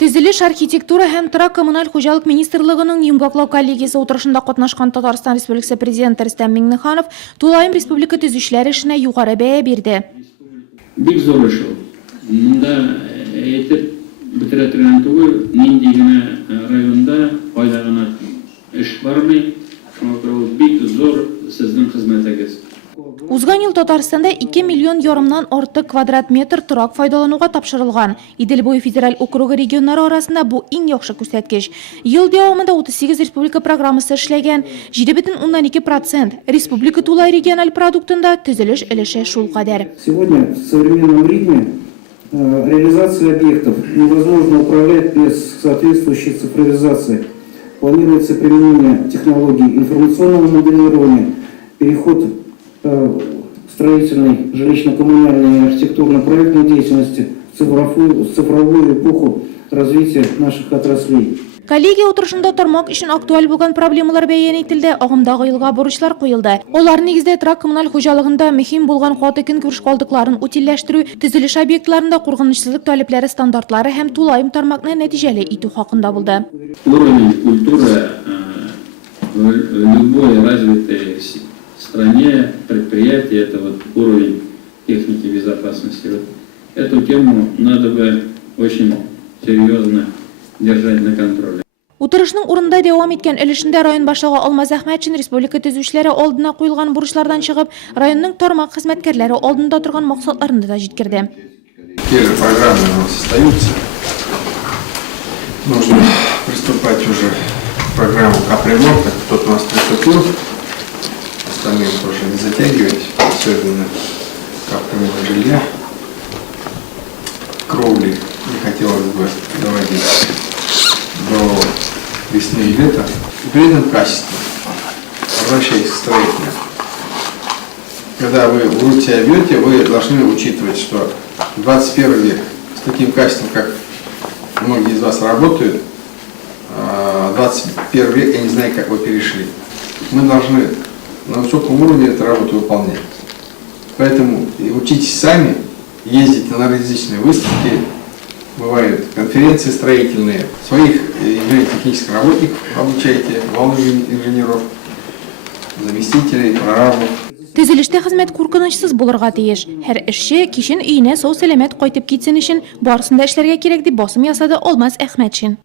Төзелеш, архитектура һәм торак коммуналь хуҗалык министрлыгының Нимбаклау коллегиясе утырышында катнашкан Татарстан Республикасы Президенты Рөстәм Миңнеханов Тулайым Республика төзүчеләре эшенә югары бәя бирде. Бик зур эш ул. Монда әйтеп бетерә торган түгел, нинди генә районда кайда гына эш бармый, шуңа күрә ул бик зур сезнең хезмәтегез. Узган ел Татарстанда 2 миллион ярымнан артык квадрат метр торак файдалануга тапшырылган. Идел буе федераль округы регионнары арасында бу иң яхшы күрсәткеч. Ел дәвамында 38 республика программасы эшләгән, 7,2%. Республика Тулай региональ продуктында төзелеш өлеше шул кадәр. Сегодня в современном ритме реализация объектов невозможно управлять без соответствующей цифровизации. Планируется применение технологий информационного моделирования, переход строительной, жилищно-коммунальной и архитектурно-проектной деятельности в цифровую эпоху развития наших отраслей. Коллегия утырышында тармак өчен актуаль булган проблемалар бәян ителде, агымдагы елга бурычлар куелды. Алар нигездә торак коммуналь хуҗалыгында мөһим булган хаты-көн күреш калдыкларын утилләштерү, төзелеш объектларында куркынычсызлык таләпләре стандартлары һәм тулайым тармакны нәтиҗәле итү хакында булды. Уровень культуры в любой развитой стране, предприятии, это вот уровень техники безопасности. Вот эту тему надо бы очень серьезно держать на контроле. Утырышның урында дәвам иткән өлешендә район башлыгы Алмаз Әхмәтшин республика төзүчеләре алдына куелган бурычлардан чыгып, районның тармак хезмәткәрләре алдында торган максатларны да җиткерде. Те же программы у нас остаются. Нужно приступать уже к программу капремонта. Тот у нас приступил. Остальные тоже не затягивать, особенно капремонт жилья. Кровли не хотелось бы доводить до весны и лета. При этом качественно. Обращайтесь к строителям. Когда вы в руте бьете, вы должны учитывать, что 21 век с таким качеством, как многие из вас работают, 21 век, я не знаю, как вы перешли. Мы должны на высоком уровне эту работу выполнять. Поэтому учитесь сами, ездите на различные выставки, бывают конференции строительные, своих инженерно-технических работников обучайте, волновых инженеров, заместителей, прорабов. Төзелештә хезмәт куркынычсыз булырга тиеш. Һәр эшче кичен өенә сау-сәламәт кайтып китсен өчен барысын да эшләргә кирәк дип басым ясады Алмаз Әхмәтшин.